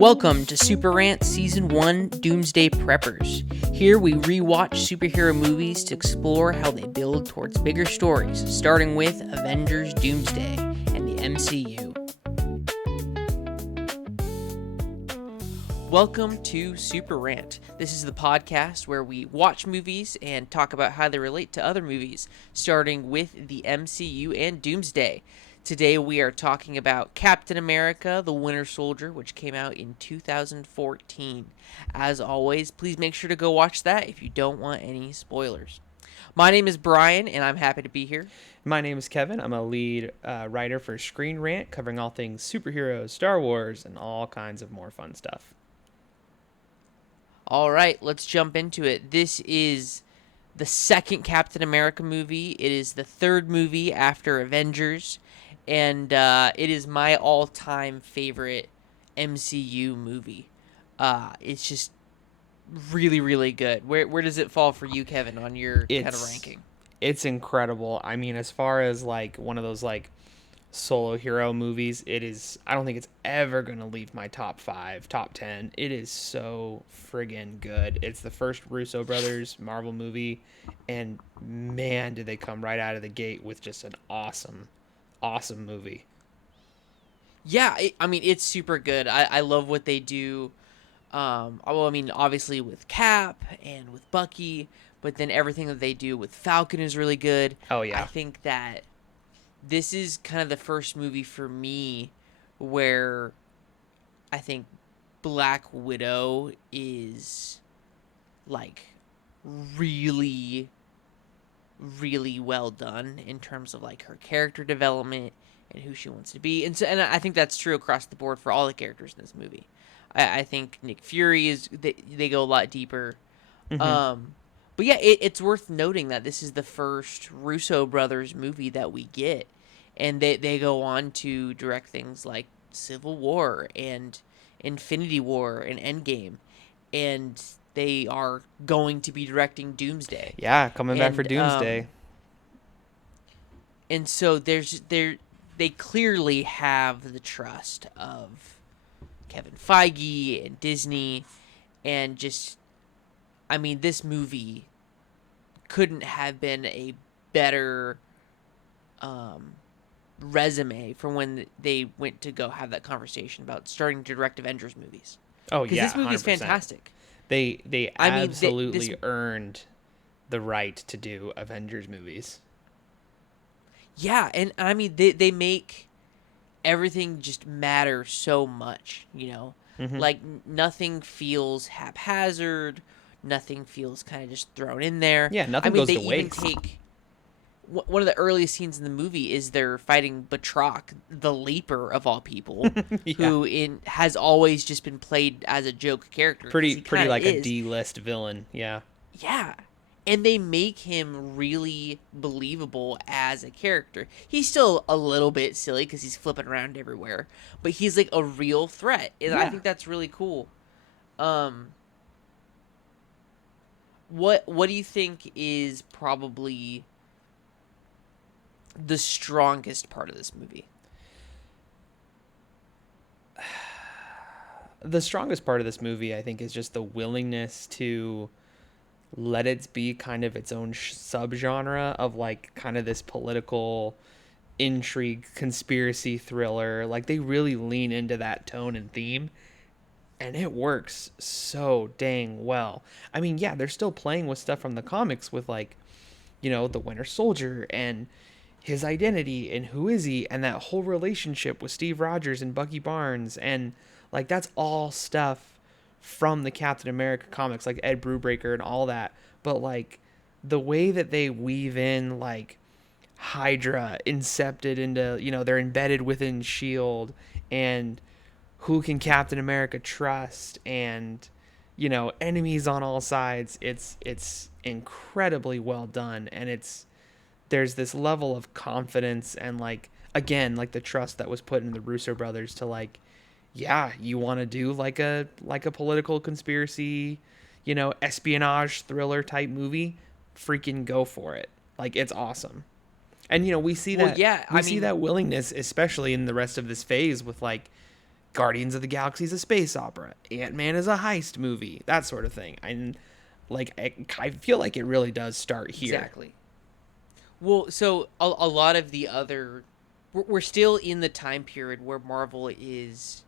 Welcome to Super Rant Season 1 Doomsday Preppers. Here we rewatch superhero movies to explore how they build towards bigger stories, starting with Avengers Doomsday and the MCU. Welcome to Super Rant. This is the podcast where we watch movies and talk about how they relate to other movies, starting with the MCU and Doomsday. Today we are talking about Captain America, the Winter Soldier, which came out in 2014. As always, please make sure to go watch that if you don't want any spoilers. My name is Brian, and I'm happy to be here. My name is Kevin. I'm a lead writer for Screen Rant, covering all things superheroes, Star Wars, and all kinds of more fun stuff. All right, let's jump into it. This is the second Captain America movie. It is the third movie after Avengers. And it is my all-time favorite MCU movie. It's just really, really good. Where does it fall for you, Kevin, on your kind of ranking? It's incredible. I mean, as far as like one of those like solo hero movies, it is. I don't think it's ever gonna leave my top 5, top 10. It is so friggin' good. It's the first Russo Brothers Marvel movie, and man, did they come right out of the gate with just an awesome movie. Yeah, it's super good. I love what they do. Obviously with Cap and with Bucky, but then everything that they do with Falcon is really good. Oh, yeah. I think that this is kind of the first movie for me where I think Black Widow is like really well done in terms of like her character development and who she wants to be, and I think that's true across the board for all the characters in this movie. I think Nick Fury they go a lot deeper. Mm-hmm. But yeah, it's worth noting that this is the first Russo Brothers movie that we get, and they go on to direct things like Civil War and Infinity War and Endgame, and they are going to be directing Doomsday. Yeah, coming back for Doomsday. And so they clearly have the trust of Kevin Feige and Disney, and just, this movie couldn't have been a better resume for when they went to go have that conversation about starting to direct Avengers movies. Oh, yeah, because this movie 100%. is fantastic. They absolutely earned the right to do Avengers movies. Yeah, and they make everything just matter so much, Mm-hmm. Like nothing feels haphazard, nothing feels kind of just thrown in there. Yeah, nothing goes to they waste. even take one of the earliest scenes in the movie is they're fighting Batroc, the Leaper of all people, Yeah. who has always just been played as a joke character. Pretty like a D-list villain. Yeah. Yeah. And they make him really believable as a character. He's still a little bit silly because he's flipping around everywhere, but he's like a real threat, and Yeah. I think that's really cool. What do you think is probably the strongest part of this movie? The strongest part of this movie, I think, is just the willingness to let it be kind of its own subgenre of like kind of this political intrigue, conspiracy thriller. Like they really lean into that tone and theme, and it works so dang well. I mean, yeah, they're still playing with stuff from the comics with like, the Winter Soldier and his identity and who is he, and that whole relationship with Steve Rogers and Bucky Barnes, and like that's all stuff from the Captain America comics, like Ed Brubaker and all that. But like the way that they weave in like Hydra incepted into, they're embedded within Shield, and who can Captain America trust, and enemies on all sides. It's incredibly well done, and there's this level of confidence and like, again, like the trust that was put in the Russo brothers to like, yeah, you want to do like a political conspiracy, espionage thriller type movie, freaking go for it. Like it's awesome. And we see that see that willingness, especially in the rest of this phase with like Guardians of the Galaxy is a space opera. Ant-Man is a heist movie. That sort of thing. And like I feel like it really does start here. Exactly. Well, so a lot of the other, we're still in the time period where Marvel is,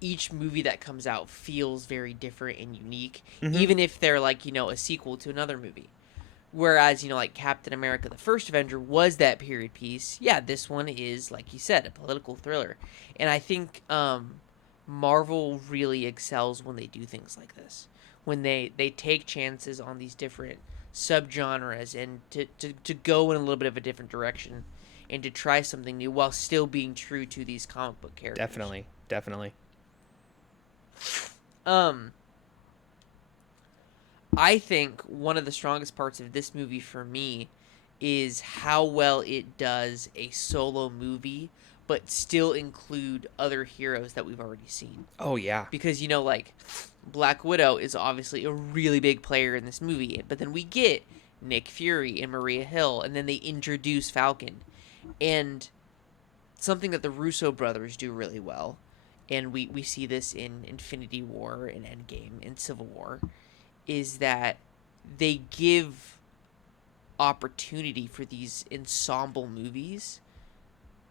each movie that comes out feels very different and unique, Mm-hmm. even if they're like, a sequel to another movie. Whereas, like Captain America, the first Avenger was that period piece. Yeah, this one is, like you said, a political thriller. And I think Marvel really excels when they do things like this. When they take chances on these different subgenres and to go in a little bit of a different direction and to try something new while still being true to these comic book characters. Definitely. Definitely. Um, I think one of the strongest parts of this movie for me is how well it does a solo movie, but still include other heroes that we've already seen. Oh yeah. Because, like, Black Widow is obviously a really big player in this movie, but then we get Nick Fury and Maria Hill, and then they introduce Falcon. And something that the Russo brothers do really well, and we see this in Infinity War and Endgame and Civil War, is that they give opportunity for these ensemble movies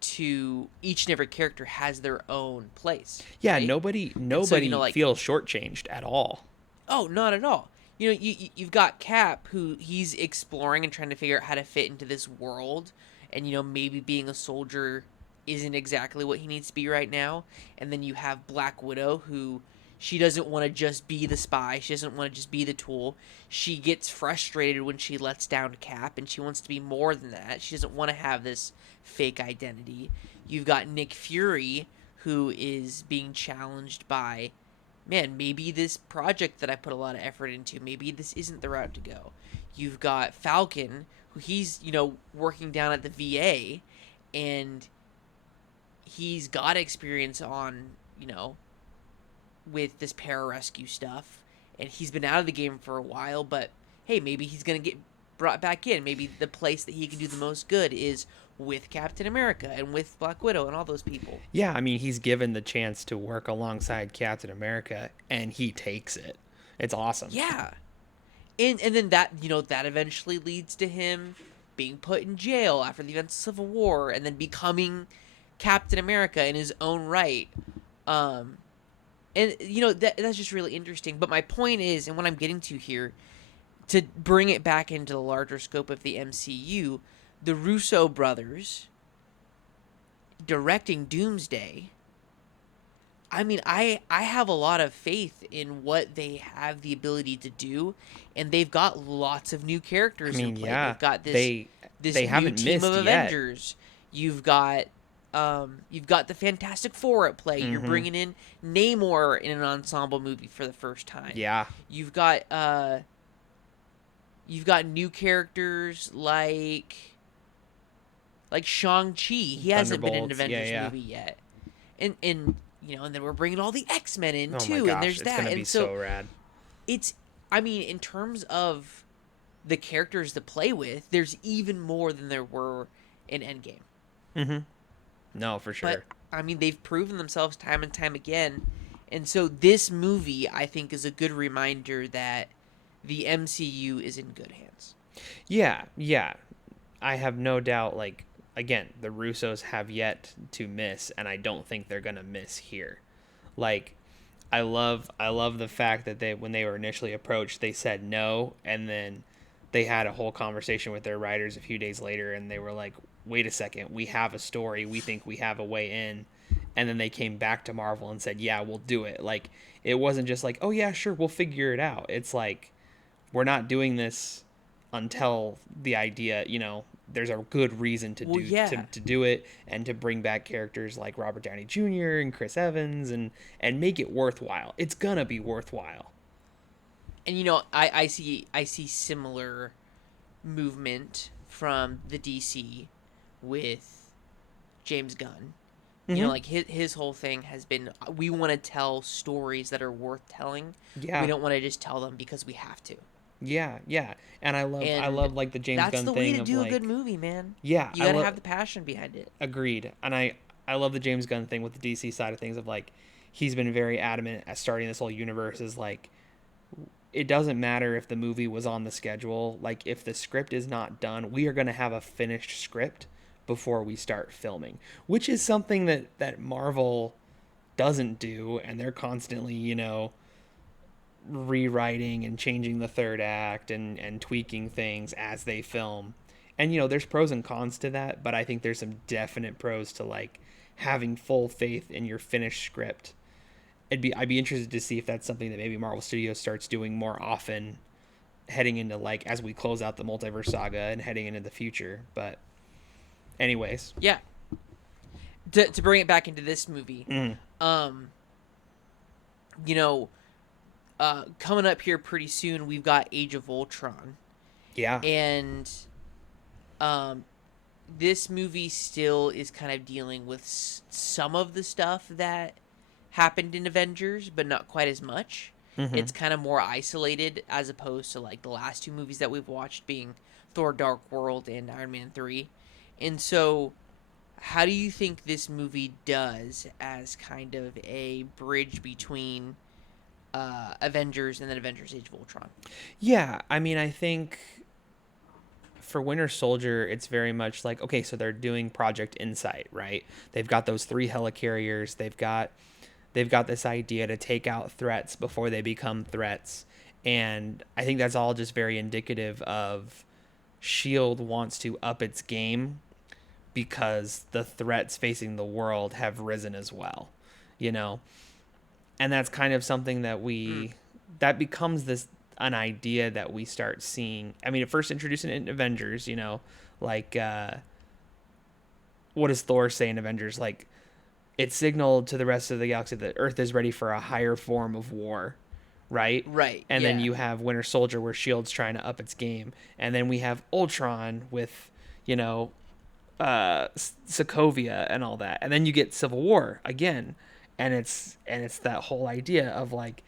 to each and every character has their own place, Yeah, right? nobody And so, nobody like, feels shortchanged at all. oh, not at all. You've got Cap, who he's exploring and trying to figure out how to fit into this world, and maybe being a soldier isn't exactly what he needs to be right now. And then you have Black Widow, who she doesn't want to just be the spy. She doesn't want to just be the tool. She gets frustrated when she lets down Cap, and she wants to be more than that. She doesn't want to have this fake identity. You've got Nick Fury, who is being challenged by, man, maybe this project that I put a lot of effort into, maybe this isn't the route to go. You've got Falcon, who he's, working down at the VA, and he's got experience on, with this pararescue stuff, and he's been out of the game for a while, but hey, maybe he's going to get brought back in. Maybe the place that he can do the most good is with Captain America and with Black Widow and all those people. Yeah, I mean, he's given the chance to work alongside Captain America, and he takes it. It's awesome. Yeah. And then that, that eventually leads to him being put in jail after the events of Civil War, and then becoming Captain America in his own right. And that's just really interesting. But my point is, and what I'm getting to here, to bring it back into the larger scope of the MCU, the Russo brothers directing Doomsday. I mean, I have a lot of faith in what they have the ability to do, and they've got lots of new I characters in mean, play. yeah, They've got this they new haven't team missed of yet. Avengers. You've got the Fantastic Four at play. You're bringing in Namor in an ensemble movie for the first time. Yeah. You've got new characters like Shang-Chi. He hasn't been in an Thunderbolts. Yeah, Avengers yeah. movie yet. And and then we're bringing all the X-Men in Oh too, my gosh, and there's it's that. gonna be And so so rad. it's, I mean, in terms of the characters to play with, there's even more than there were in Endgame. Mm-hmm. No, for sure. But I mean, they've proven themselves time and time again. And so this movie, I think, is a good reminder that the MCU is in good hands. Yeah, yeah. I have no doubt, like, again, the Russos have yet to miss, and I don't think they're gonna miss here. Like, I love the fact that when they were initially approached, they said no, and then they had a whole conversation with their writers a few days later, and they were like, wait a second, we have a story, we think we have a way in. And then they came back to Marvel and said, yeah, we'll do it. Like, it wasn't just like, oh yeah, sure, we'll figure it out. It's like, we're not doing this until the idea, there's a good reason to to do it, and to bring back characters like Robert Downey Jr. and Chris Evans and make it worthwhile. It's gonna be worthwhile. And I see similar movement from the DC with James Gunn. Mm-hmm. Like his whole thing has been, we want to tell stories that are worth telling. Yeah. We don't want to just tell them because we have to. Yeah, yeah. And I And love like the James that's Gunn the way thing to of do like, a good movie, man. yeah, You gotta have the passion behind it. agreed. And I love the James Gunn thing with the DC side of things of like, he's been very adamant at starting this whole universe is like, it doesn't matter if the movie was on the schedule. Like, if the script is not done, we are going to have a finished script before we start filming, which is something that Marvel doesn't do, and they're constantly, rewriting and changing the third act and tweaking things as they film. And there's pros and cons to that, but I think there's some definite pros to like having full faith in your finished script. I'd be interested to see if that's something that maybe Marvel Studios starts doing more often heading into like as we close out the multiverse saga and heading into the future. But anyways, Yeah. To bring it back into this movie, mm, um, you know, coming up here pretty soon, we've got Age of Ultron, yeah, and um, this movie still is kind of dealing with some of the stuff that happened in Avengers, but not quite as much. mm-hmm. It's kind of more isolated as opposed to like the last two movies that we've watched, being Thor: Dark World and Iron Man 3. And so, how do you think this movie does as kind of a bridge between Avengers and then Avengers: Age of Ultron? Yeah. I mean, I think for Winter Soldier, it's very much like, okay, so they're doing Project Insight, right? They've got those 3 helicarriers. They've got this idea to take out threats before they become threats. And I think that's all just very indicative of Shield wants to up its game because the threats facing the world have risen as well, you know? And that's kind of something that Mm, that becomes this an idea that we start seeing. I mean, at first introducing it in Avengers, like what does Thor say in Avengers? Like, it signaled to the rest of the galaxy that Earth is ready for a higher form of war, right? right. And then Yeah. you have Winter Soldier where Shield's trying to up its game, and then we have Ultron with, you know, Sokovia and all that, and then you get Civil War again, and it's that whole idea of like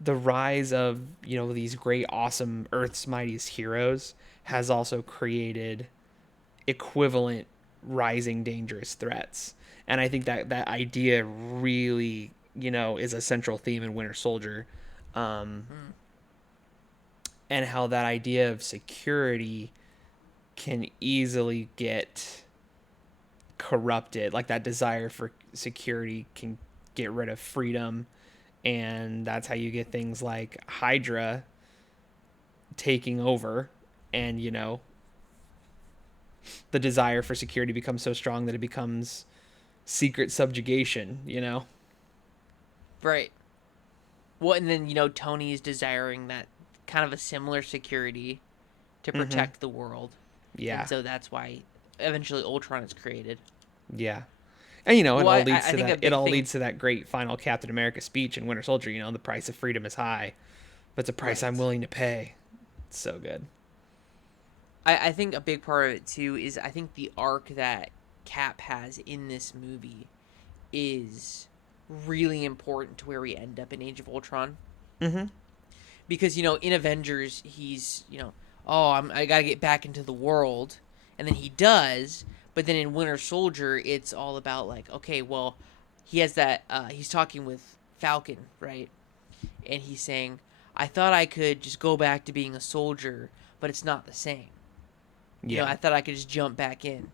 the rise of these great awesome Earth's mightiest heroes has also created equivalent rising dangerous threats. And I think that idea really, is a central theme in Winter Soldier. Um, Mm, and how that idea of security can easily get corrupted. Like, that desire for security can get rid of freedom. And that's how you get things like Hydra taking over, and the desire for security becomes so strong that it becomes secret subjugation. right. Well, and then Tony is desiring that kind of a similar security to Mm-hmm. protect the world, and Yeah. so that's why eventually Ultron is created. Yeah. And Well, I think a it big all thing, leads to that great final Captain America speech in Winter Soldier, the price of freedom is high, but it's a price I'm right? willing to pay. It's so good. I think a big part of it too is I think the arc that Cap has in this movie is really important to where we end up in Age of Ultron, Mm-hmm. because in Avengers he's oh I gotta get back into the world, and then he does, but then in Winter Soldier it's all about like, okay, well, he has that he's talking with Falcon, right, and he's saying, I thought I could just go back to being a soldier, but it's not the same. Yeah. I thought I could just jump back in.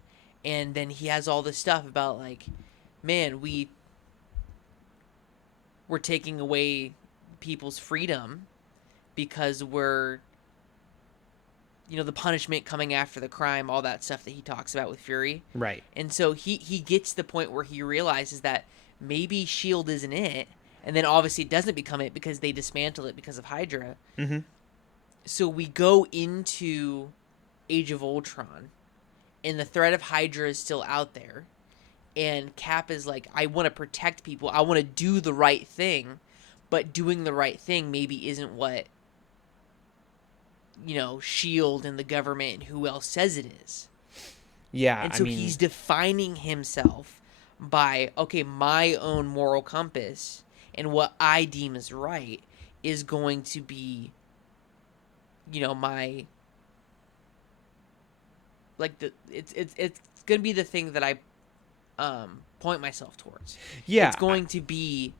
And then he has all this stuff about like, man, we're taking away people's freedom because we're the punishment coming after the crime, all that stuff that he talks about with Fury. Right. And so he gets to the point where he realizes that maybe Shield isn't it, and then obviously it doesn't become it because they dismantle it because of Hydra. Mm-hmm. So we go into Age of Ultron, and the threat of Hydra is still out there. And Cap is like, I want to protect people. I want to do the right thing, but doing the right thing maybe isn't what Shield and the government and who else says it is. Yeah. And I so mean, he's defining himself by, okay, my own moral compass and what I deem as right is going to be my, like, the it's going to be the thing that I point myself towards. Yeah. It's going to be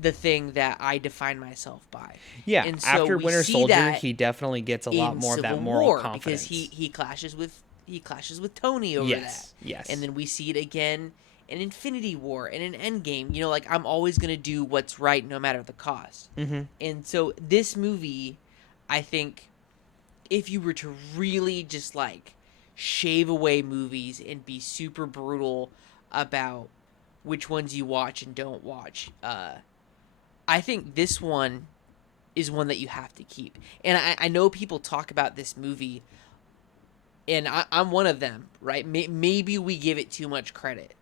the thing that I define myself by. Yeah. And so After we Winter see Soldier, that he definitely gets a lot in more of that Civil moral War because confidence. he clashes with Tony over that. Yes. Yes. And then we see it again in Infinity War and in Endgame. You know, like I'm always going to do what's right no matter the cost. Mm-hmm. And so this movie, I think if you were to really just like shave away movies and be super brutal about which ones you watch and don't watch, I think this one is one that you have to keep. And I know people talk about this movie, and I'm one of them, right? Maybe we give it too much credit.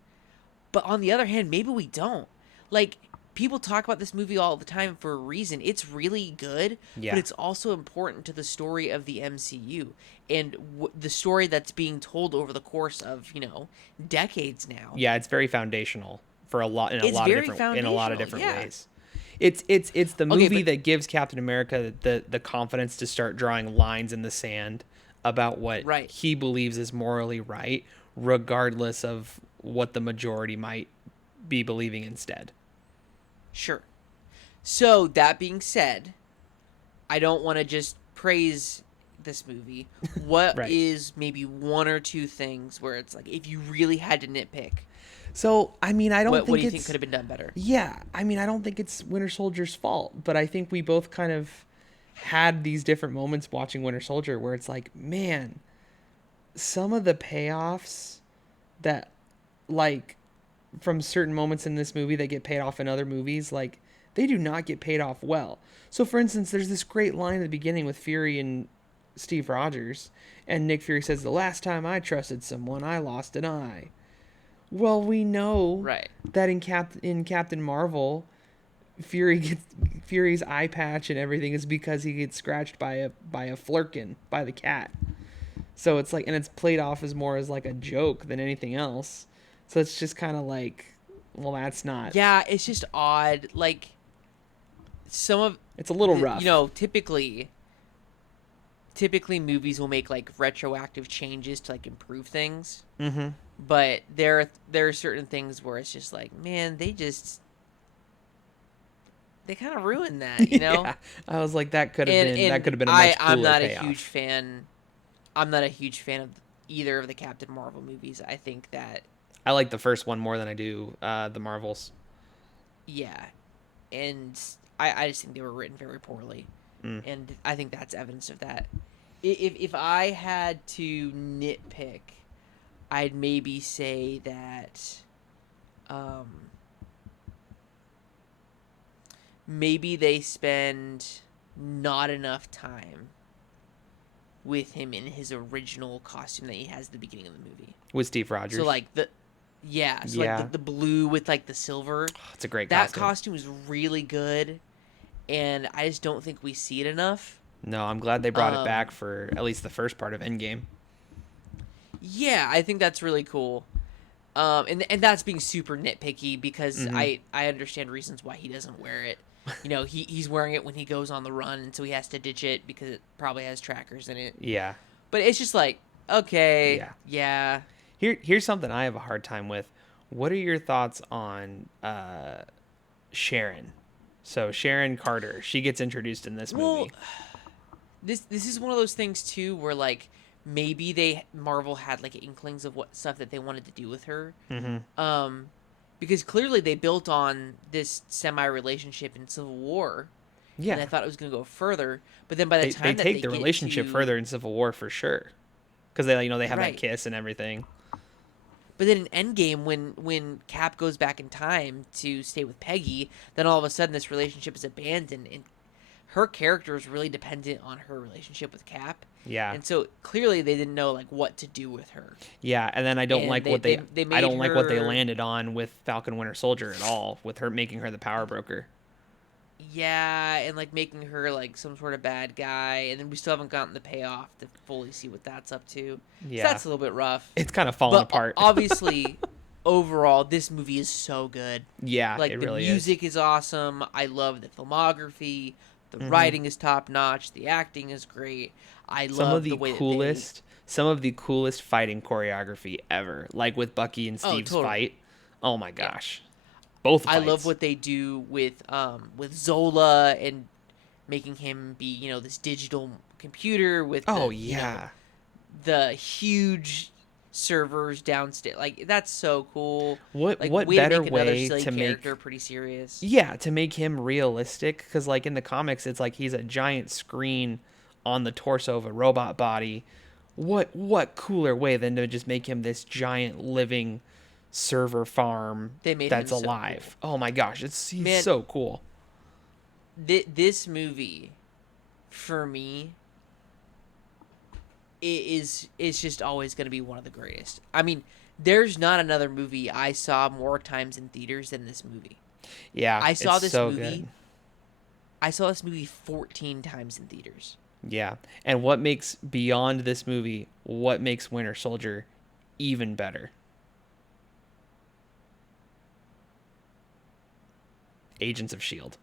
But on the other hand, maybe we don't. Like, people talk about this movie all the time for a reason. It's really good, Yeah. but it's also important to the story of the MCU and the story that's being told over the course of, decades now. Yeah, it's very foundational for a lot It's very in a lot of foundational, different yeah. ways. It's the Okay, movie but that gives Captain America the confidence to start drawing lines in the sand about what right. he believes is morally right, regardless of what the majority might be believing instead. Sure. So, that being said, I don't want to just praise this movie. What Right. is maybe one or two things where it's like, if you really had to nitpick, So, I mean, I don't what think do you it's think could have been done better? Yeah, I mean, I don't think it's Winter Soldier's fault, but I think we both kind of had these different moments watching Winter Soldier where it's like, man, some of the payoffs that like from certain moments in this movie that get paid off in other movies, like they do not get paid off well. So for instance, there's this great line at the beginning with Fury and Steve Rogers, and Nick Fury says, "The last time I trusted someone, I lost an eye." Well, we know Right. that in Captain Marvel, Fury's eye patch and everything is because he gets scratched by a flurkin, by the cat. So it's like, and it's played off as more as like a joke than anything else. So it's just kind of like, well, that's not. Yeah, it's just odd. Like, some of It's a little rough. typically movies will make like retroactive changes to like improve things. Mm-hmm. But there are certain things where it's just like, man, they kind of ruined that, you know? Yeah. I was like, that could have And been a much cooler I'm not payoff. a huge fan. I'm not a huge fan of either of the Captain Marvel movies. I think that I like the first one more than I do the Marvels. yeah, and I just think they were written very poorly, and I think that's evidence of that. If I had to nitpick, I'd maybe say that maybe they spend not enough time with him in his original costume that he has at the beginning of the movie. With Steve Rogers. So like Yeah. like the blue with like the silver. It's a great That costume. costume is really good, and I just don't think we see it enough. No, I'm glad they brought it back for at least the first part of Endgame. Yeah, I think that's really cool. And that's being super nitpicky because I understand reasons why he doesn't wear it. You know, he's wearing it when he goes on the run, and so he has to ditch it because it probably has trackers in it. Yeah. But it's just like, okay, yeah. Here's something I have a hard time with. What are your thoughts on Sharon? So Sharon Carter, she gets introduced in this movie. This is one of those things too where like maybe Marvel had like inklings of what stuff that they wanted to do with her. Mm-hmm. Because clearly they built on this semi-relationship in Civil War. Yeah. And I thought it was going to go further, but then by the time they that take they the get relationship to, further in Civil War for sure, because they have Right. that kiss and everything. But then in Endgame, when Cap goes back in time to stay with Peggy, then all of a sudden this relationship is abandoned, and her character is really dependent on her relationship with Cap. Yeah. And so clearly they didn't know like what to do with her. Yeah, and then I don't And like they- what they I made don't like what they her- landed on with Falcon Winter Soldier at all, with her making her the power broker. Yeah, and like making her like some sort of bad guy, and then we still haven't gotten the payoff to fully see what that's up to. Yeah. So that's a little bit rough. It's kind of falling But apart. obviously, overall, this movie is so good. Yeah, Like it the really music is awesome. I love the filmography. The writing is top notch. The acting is great. I Some love of the the way coolest some of the coolest fighting choreography ever. Like with Bucky and Oh, Steve's totally. fight. Oh my Yeah. gosh. Both I love fights. what they do with Zola and making him be, this digital computer with Oh the yeah. the huge servers downstairs. Like that's so cool. Like What way to better make another way silly to character make pretty serious. yeah, to make him realistic, cuz like in the comics it's like he's a giant screen on the torso of a robot body. What cooler way than to just make him this giant living server farm They made him that's so cool. alive. Oh my gosh, it's he's Man, so cool. this movie for me is just always going to be one of the greatest. I mean, there's not another movie I saw more times in theaters than this movie. Yeah, I it's saw this so movie. good. I saw this movie 14 times in theaters. Yeah. And what makes beyond this movie, what makes Winter Soldier even better? Agents of Shield.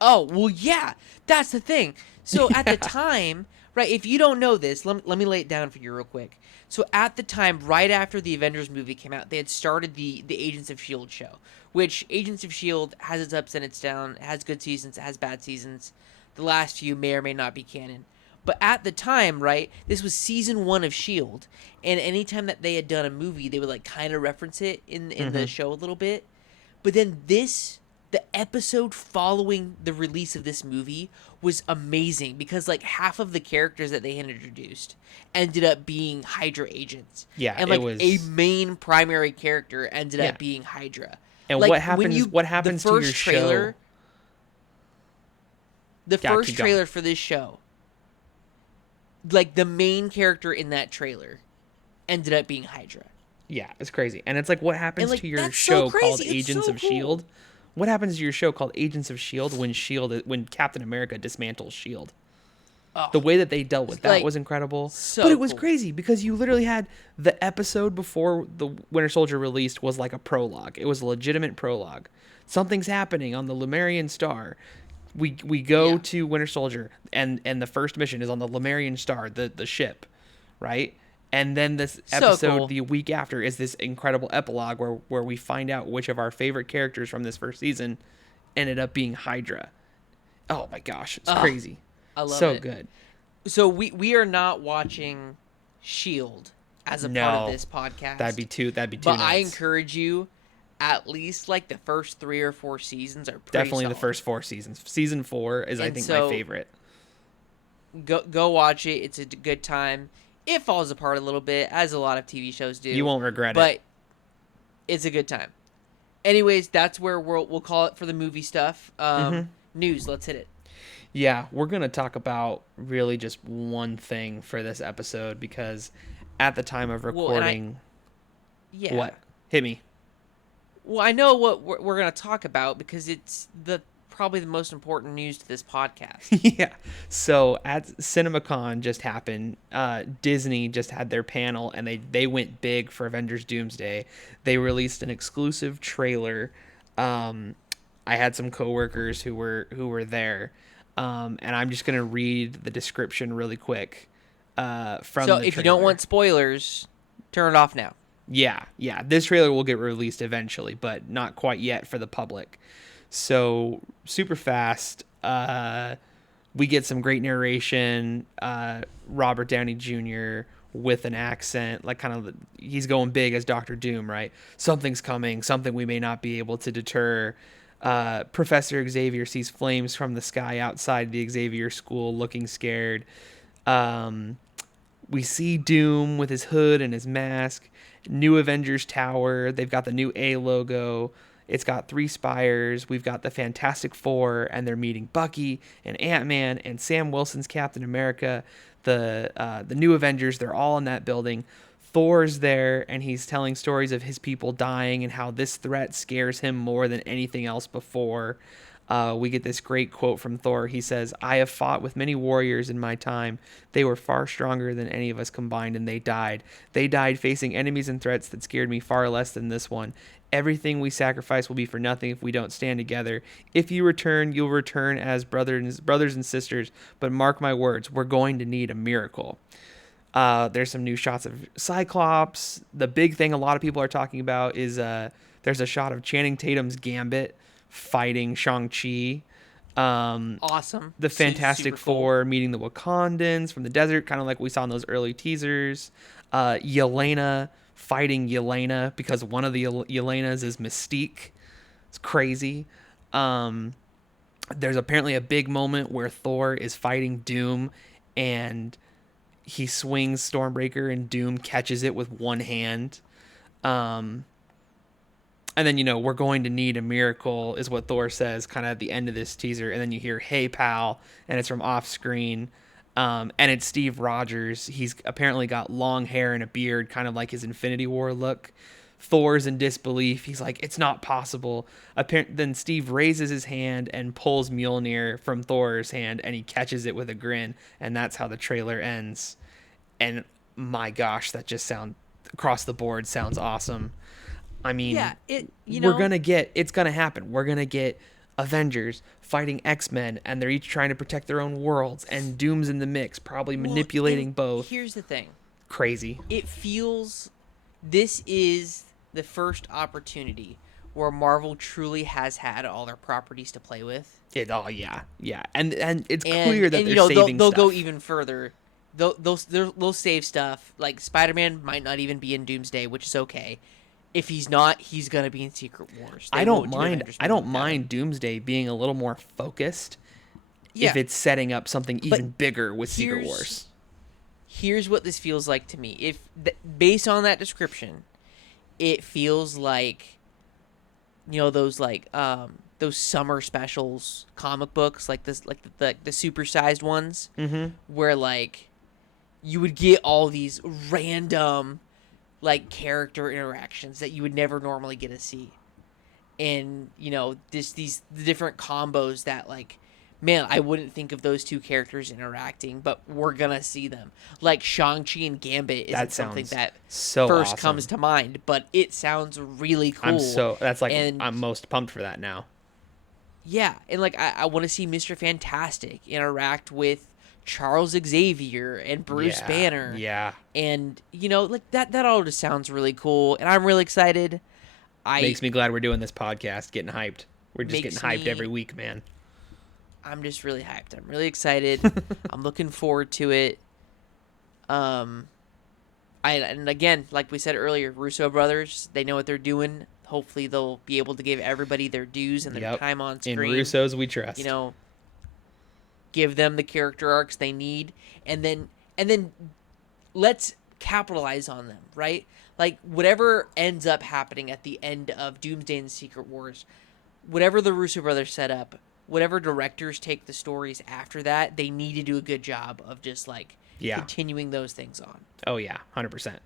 Oh, well, yeah, that's the thing. So at the Yeah. time, right, if you don't know this, let me lay it down for you real quick. So at the time, right after the Avengers movie came out, they had started the Agents of S.H.I.E.L.D. show, which Agents of S.H.I.E.L.D. has its ups and its downs, it has good seasons, it has bad seasons. The last few may or may not be canon. But at the time, right, this was season 1 of S.H.I.E.L.D., and anytime that they had done a movie, they would like kind of reference it in the Mm-hmm. show a little bit. But then the episode following the release of this movie was amazing because like half of the characters that they had introduced ended up being Hydra agents. Yeah, And it like a was. main primary character ended Yeah. up being Hydra. And Like what happens? What the happens to your first show? trailer, the Yeah, first keep going. trailer for this show, like the main character in that trailer ended up being Hydra. Yeah, it's crazy. And it's like, what And happens like to your that's so show called crazy. It's Agents so of cool. Shield? What happens to your show called Agents of Shield when when Captain America dismantles Shield? Oh, The way that they dealt with it's that like was incredible. But so it was cool. crazy because you literally had the episode before the Winter Soldier released was like a prologue. It was a legitimate prologue. Something's happening on the Lemurian Star. We go Yeah. to Winter Soldier and the first mission is on the Lemurian Star, the ship, right? And then this So episode cool. the week after is this incredible epilogue where we find out which of our favorite characters from this first season ended up being Hydra. Oh my gosh, it's Oh, crazy. I love So it. good. So we are not watching Shield as a part of No. this podcast, That'd be too but I nuts. encourage you. At least like the first 3 or 4 seasons are pretty Definitely the solid, first 4 seasons. Season 4 is I and think my so favorite. go watch it. It's a good time. It falls apart a little bit, as a lot of TV shows You do, won't regret it. but it's a good time. Anyways, that's where we'll call it for the movie stuff. News. Let's hit it. Yeah, we're going to talk about really just one thing for this episode because at the time of Well, and recording, yeah. what? Hit me. Well, I know what we're going to talk about because it's probably the most important news to this podcast. Yeah. So at CinemaCon just happened. Disney just had their panel, and they went big for Avengers: Doomsday. They released an exclusive trailer. I had some coworkers who were there, and I'm just gonna read the description really quick. From So the if you don't trailer. want spoilers, turn it off now. Yeah. This trailer will get released eventually, but not quite yet for the public. So super fast. We get some great narration. Robert Downey Jr. with an accent, like kind of he's going big as Doctor Doom, right? Something's coming, something we may not be able to deter. Professor Xavier sees flames from the sky outside the Xavier School, looking scared. We see Doom with his hood and his mask. New Avengers Tower. They've got the new A logo. It's got 3 spires. We've got the Fantastic Four, and they're meeting Bucky and Ant-Man and Sam Wilson's Captain America. The new Avengers. They're all in that building. Thor's there, and he's telling stories of his people dying and how this threat scares him more than anything else before. We get this great quote from Thor. He says, "I have fought with many warriors in my time. They were far stronger than any of us combined, and they died. They died facing enemies and threats that scared me far less than this one. Everything we sacrifice will be for nothing if we don't stand together. If you return, you'll return as brothers and sisters. But mark my words, we're going to need a miracle." There's some new shots of Cyclops. The big thing a lot of people are talking about is there's a shot of Channing Tatum's Gambit fighting Shang-Chi. Awesome. The Fantastic Four meeting the Wakandans from the desert, kind of like we saw in those early teasers. Yelena fighting Yelena because one of the Yelenas is Mystique. It's crazy. There's apparently a big moment where Thor is fighting Doom and he swings Stormbreaker and Doom catches it with one hand. And then, we're going to need a miracle is what Thor says kind of at the end of this teaser. And then you hear, "Hey, pal," and it's from off screen. And it's Steve Rogers. He's apparently got long hair and a beard, kind of like his Infinity War look. Thor's in disbelief. He's like, "It's not possible." Then Steve raises his hand and pulls Mjolnir from Thor's hand, and he catches it with a grin. And that's how the trailer ends. And my gosh, that just across the board sounds awesome. I mean, yeah, it's going to happen. We're going to get Avengers fighting X-Men, and they're each trying to protect their own worlds, and Doom's in the mix, probably manipulating both. Here's the thing. Crazy. It feels this is the first opportunity where Marvel truly has had all their properties to play with. Yeah. And it's clear that they're saving they'll stuff. go even further. They'll save stuff. Like Spider-Man might not even be in Doomsday, which is okay. If he's not, he's gonna be in Secret Wars. I don't mind Doomsday being a little more focused if it's setting up something even bigger with Secret Wars. Here's what this feels like to me. Based on that description, it feels like those summer specials comic books, like this, like the supersized ones, where like you would get all these random like character interactions that you would never normally get to see. And, the different combos that like, man, I wouldn't think of those two characters interacting, but we're going to see them. Like Shang-Chi and Gambit isn't something that first comes to mind, but it sounds really cool. I'm most pumped for that now. Yeah. And like, I want to see Mr. Fantastic interact with Charles Xavier and Bruce Banner. Yeah. And, like that all just sounds really cool. And I'm really excited. Makes me glad we're doing this podcast, getting hyped. We're just getting hyped every week, man. I'm just really hyped. I'm really excited. I'm looking forward to it. And again, like we said earlier, Russo Brothers, they know what they're doing. Hopefully they'll be able to give everybody their dues and their time on screen. In Russos we trust. Give them the character arcs they need, and then let's capitalize on them, right? Like whatever ends up happening at the end of Doomsday and Secret Wars, whatever the Russo brothers set up, whatever directors take the stories after that, they need to do a good job of just like continuing those things on. Oh yeah, 100%.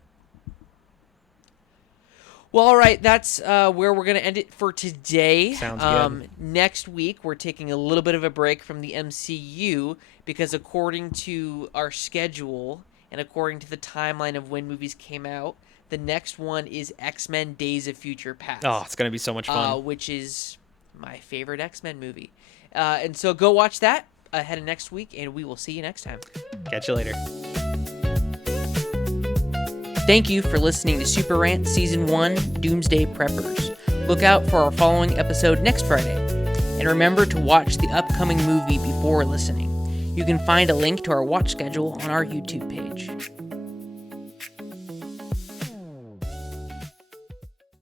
Well, all right, that's where we're going to end it for today. Sounds good. Next week, we're taking a little bit of a break from the MCU because according to our schedule and according to the timeline of when movies came out, the next one is X-Men Days of Future Past. Oh, it's going to be so much fun. Which is my favorite X-Men movie. And so go watch that ahead of next week, and we will see you next time. Catch you later. Thank you for listening to Super Rant Season 1 Doomsday Preppers. Look out for our following episode next Friday. And remember to watch the upcoming movie before listening. You can find a link to our watch schedule on our YouTube page.